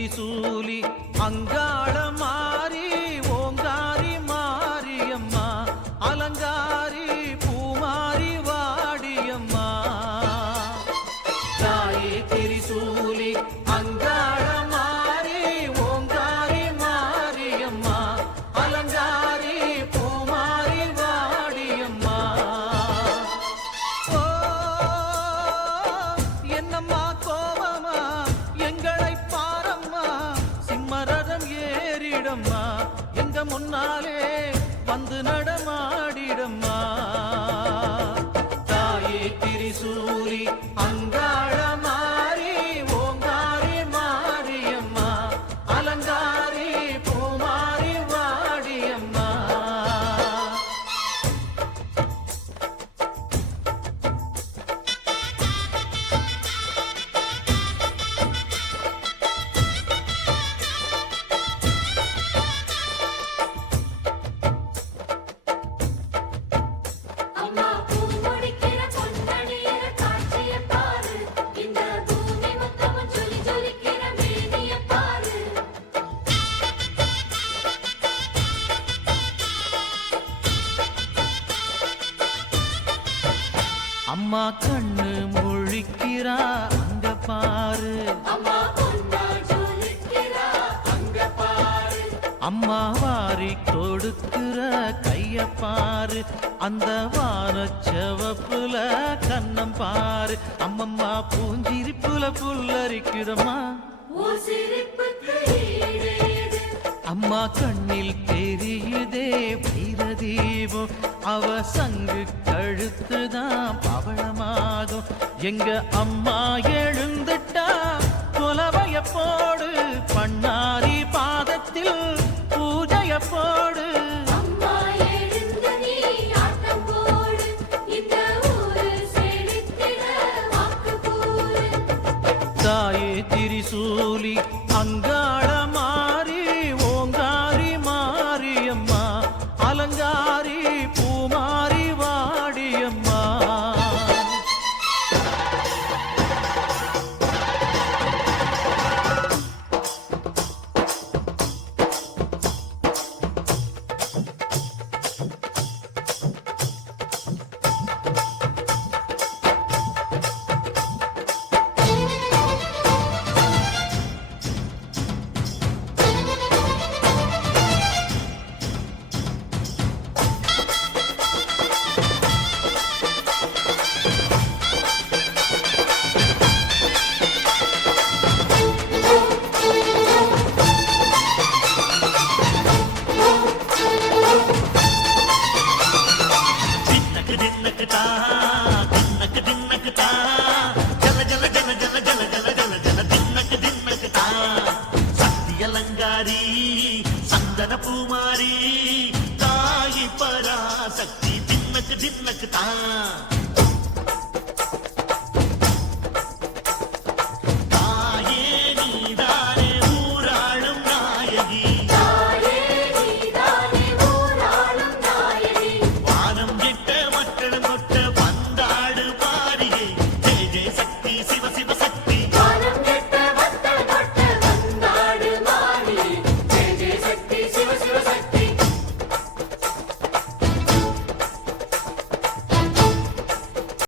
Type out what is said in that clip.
திரிசூலி அங்காள மாறி ஓங்காரி மாரியம்மா அலங்காரி பூமாரி வாடியம்மா தாயே திரிசூலி அங்காள மாறி ஓங்காரி மாரியம்மா அலங்காரி பூமாரி வாடியம்மா ஓ என்னம்மா கோவமா எங்களை பாரம்மா சிம்மரதம் ஏறிடம்மா எங்க முன்னாலே வந்து நடமாடிடம்மா தாயே திரிசூலி அங்காள மாறி ஓங்காரி மாரியம்மா அலங்காரி பூமாரி வாடியம்மா அம்மா பூமுடிக்கிற பொன்னணியற காட்சிய பாரு இந்த பூமி மொத்தமும் ஜொலி ஜொலிக்கிற மேனிய பாரு அம்மா கண்ணு முழிக்கிறா அங்க பாரு அம்மா பொன்னா ஜொலிக்கிறா அங்க பாரு அம்மா வாரி கொடுக்கிற கைய பாரு அந்த வானச்சவப்புல கண்ணம் பாரு அம்மம்மா பூஞ்சிரிப்புல புல்லரிக்குதம்மா உன் சிரிப்புக்கு ஈடேது அம்மா கண்ணில் தெரியுதே வைரதீபம் அவ சங்கு கழுத்துதான் பவளமாகும் எங்க அம்மா எழுந்துட்டா கொலவைய போடு பண்ணாரி பாதத்தில் பூஜைய போடு அம்மா எழுந்து நீ ஆட்டம் போடு இந்த ஊரு செழித்திட வாக்கு கூறு தாயே திரிசூலி அங்காள மாறி ஓங்காரி மாரியம்மா அலங்காரி பூமாரி வாடியம்மா அலங்காரி சந்தன பூமாரி தாயி பராசக்தி தின்னக்கு தின்னக்கு தான்